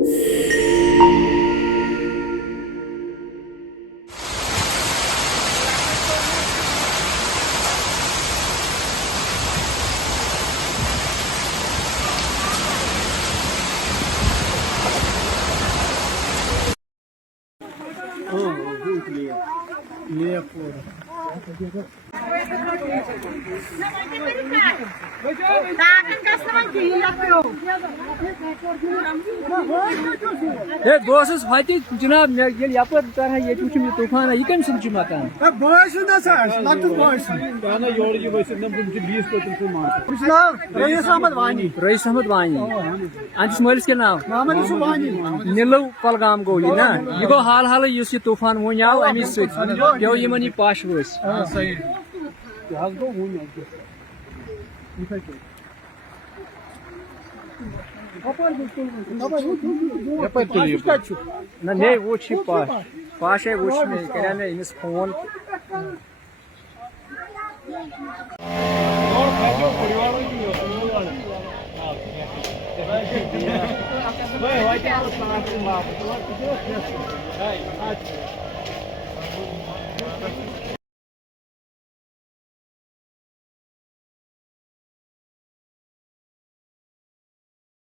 बस जनाब यपर तरह ये तूफान यह कम सम मकान रईस अहमद वानी अहमद मलिस के नाम नीलू कुलगाम गो यह ना यह गो हाल हाल इस तूफान वो आव अमी सो यमन यह पाश वस ना मे वो पाश पाश वो कर अमिस फोन